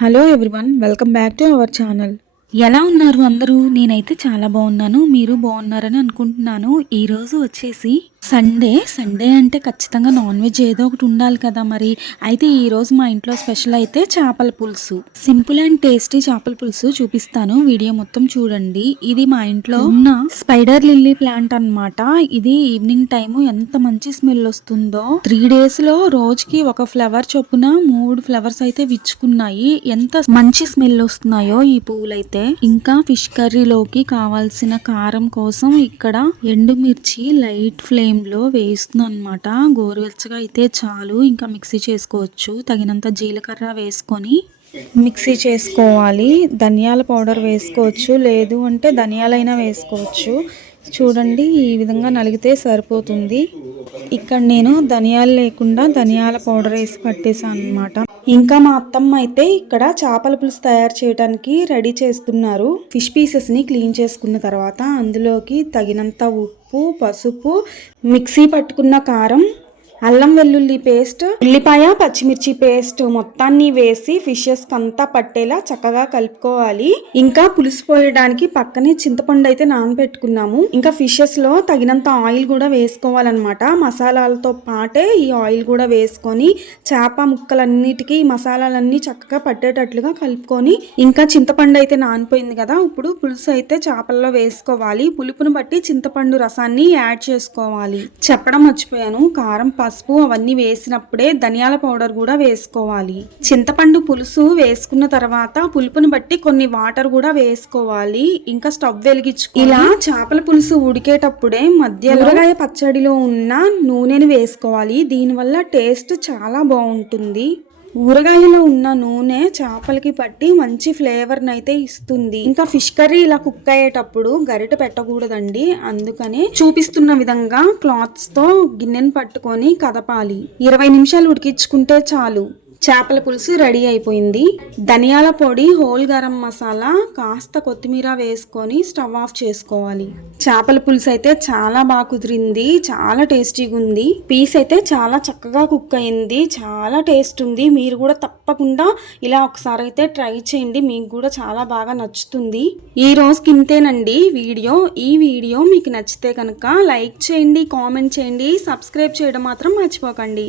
Hello everyone welcome back to our channel ఎలా ఉన్నారు అందరూ? నేనైతే చాలా బాగున్నాను. మీరు బాగున్నారని అనుకుంటున్నాను. ఈరోజు వచ్చేసి సండే సండే అంటే ఖచ్చితంగా నాన్ వెజ్ ఏదో ఒకటి ఉండాలి కదా మరి. అయితే ఈరోజు మా ఇంట్లో స్పెషల్ అయితే చేపల పులుసు. సింపుల్ అండ్ టేస్టీ చేపల పులుసు చూపిస్తాను. వీడియో మొత్తం చూడండి. ఇది మా ఇంట్లో ఉన్న స్పైడర్ లిల్లీ ప్లాంట్ అన్నమాట. ఇది ఈవినింగ్ టైం ఎంత మంచి స్మెల్ వస్తుందో. త్రీ డేస్లో రోజుకి ఒక ఫ్లవర్ చొప్పున మూడు ఫ్లవర్స్ అయితే విచ్చుకున్నాయి. ఎంత మంచి స్మెల్ వస్తున్నాయో ఈ పువ్వులైతే ఇంకా ఫిష్ కర్రీలోకి కావాల్సిన కారం కోసం ఇక్కడ ఎండుమిర్చి లైట్ ఫ్లేమ్ లో వేస్తున్నాను అనమాట గోరువెచ్చగా అయితే చాలు. ఇంకా మిక్సీ చేసుకోవచ్చు. తగినంత జీలకర్ర వేసుకొని మిక్సీ చేసుకోవాలి. ధనియాల పౌడర్ వేసుకోవచ్చు. లేదు అంటే ధనియాలైనా వేసుకోవచ్చు. చూడండి ఈ విధంగా నలిగితే సరిపోతుంది. ఇక్కడ నేను ధనియాలు లేకుండా ధనియాల పౌడర్ వేసి పట్టేసాను అనమాట ఇంకా మా అత్తమ్మ అయితే ఇక్కడ చేపల పులుసు తయారు చేయడానికి రెడీ చేస్తున్నారు. ఫిష్ పీసెస్ని క్లీన్ చేసుకున్న తర్వాత అందులోకి తగినంత ఉప్పు పసుపు మిక్సీ పట్టుకున్న కారం అల్లం వెల్లుల్లి పేస్ట్ ఉల్లిపాయ పచ్చిమిర్చి పేస్ట్ మొత్తాన్ని వేసి ఫిషెస్ అంతా పట్టేలా చక్కగా కలుపుకోవాలి. ఇంకా పులుసు పోయడానికి పక్కనే చింతపండు అయితే నానబెట్టుకున్నాము. ఇంకా ఫిషెస్లో తగినంత ఆయిల్ కూడా వేసుకోవాలన్నమాట. మసాలాలతో పాటే ఈ ఆయిల్ కూడా వేసుకొని చేప ముక్కలన్నిటికీ మసాలాలన్నీ చక్కగా పట్టేటట్లుగా కలుపుకొని ఇంకా చింతపండు అయితే నానిపోయింది కదా ఇప్పుడు పులుసు అయితే చేపల్లో వేసుకోవాలి. పులుపును బట్టి చింతపండు రసాన్ని యాడ్ చేసుకోవాలి. చెప్పడం మర్చిపోయాను. కారం పసుపు అవన్నీ వేసినప్పుడే ధనియాల పౌడర్ కూడా వేసుకోవాలి. చింతపండు పులుసు వేసుకున్న తర్వాత పులుపుని బట్టి కొన్ని వాటర్ కూడా వేసుకోవాలి. ఇంకా స్టవ్ వెలిగించు ఇలా చేపల పులుసు ఉడికేటప్పుడే మధ్య ఊరగాయ పచ్చడిలో ఉన్న నూనెని వేసుకోవాలి. దీనివల్ల టేస్ట్ చాలా బాగుంటుంది. ఊరగాయలో ఉన్న నూనె చేపలకి పట్టి మంచి ఫ్లేవర్ని అయితే ఇస్తుంది. ఇంకా ఫిష్ కర్రీ ఇలా కుక్ అయ్యేటప్పుడు గరిట పెట్టకూడదండి. అందుకనే చూపిస్తున్న విధంగా క్లాత్స్తో గిన్నెను పట్టుకొని కదపాలి. ఇరవై నిమిషాలు ఉడికించుకుంటే చాలు. చేపల పులుసు రెడీ అయిపోయింది. ధనియాల పొడి హోల్ గరం మసాలా కాస్త కొత్తిమీర వేసుకొని స్టవ్ ఆఫ్ చేసుకోవాలి. చేపల పులుసు అయితే చాలా బాగా కుదిరింది చాలా టేస్టీగా ఉంది. పీస్ అయితే చాలా చక్కగా కుక్ అయింది చాలా టేస్ట్ ఉంది. మీరు కూడా తప్పకుండా ఇలా ఒకసారి అయితే ట్రై చేయండి మీకు కూడా చాలా బాగా నచ్చుతుంది. ఈ రోజుకి ఇంతేనండి వీడియో. ఈ వీడియో మీకు నచ్చితే కనుక లైక్ చేయండి కామెంట్ చేయండి సబ్స్క్రైబ్ చేయడం మాత్రం మర్చిపోకండి.